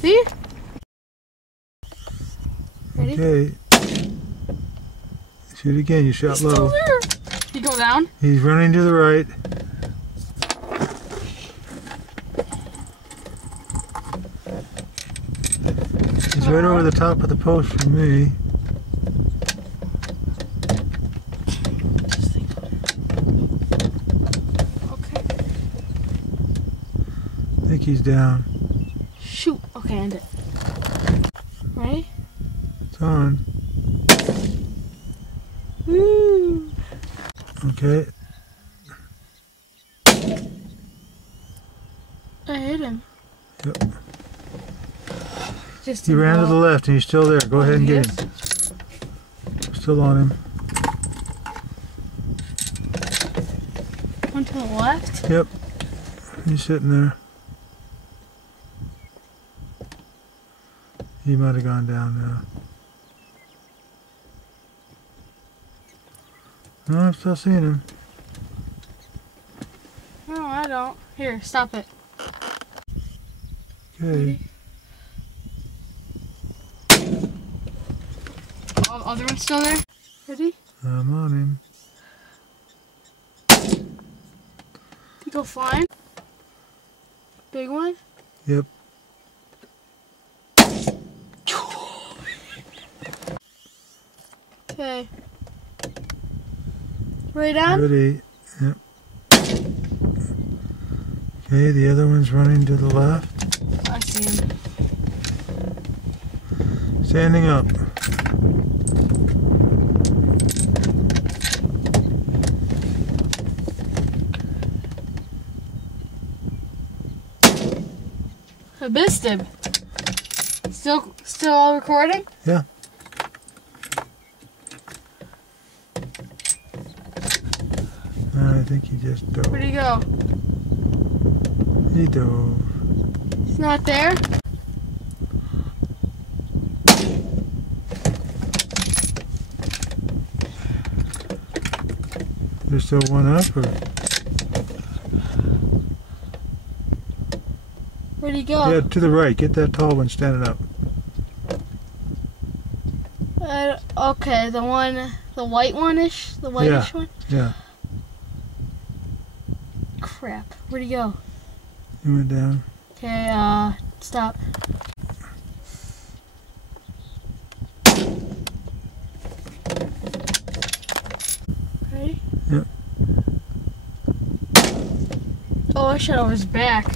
See? Ready? Okay. Shoot again. You shot low. You go down? He's running to the right. He's right over the top of the post for me. Okay. I think he's down. Shoot. Okay, end it. Ready? It's on. Woo! Okay. I hit him. Yep. Just He ran to the left and he's still there. Go ahead and get him. Still on him. One to the left? Yep. He's sitting there. He might have gone down now. No, I'm still seeing him. No, I don't. Here, stop it. Okay. Other one's still there? Ready? I'm on him. You go flying? Big one? Yep. Okay. Right on? Ready. Yep. Okay, the other one's running to the left. I see him. Standing up. I missed him. Still all recording? Yeah. I think he just dove. Where'd he go? He dove. He's not there? There's still one up, or? Where'd he go? Yeah, to the right. Get that tall one standing up. Okay, the white one-ish? The whitish one? Yeah. Crap. Where'd he go? He went down. Okay, stop. Ready? Yep. Oh, I shot over his back.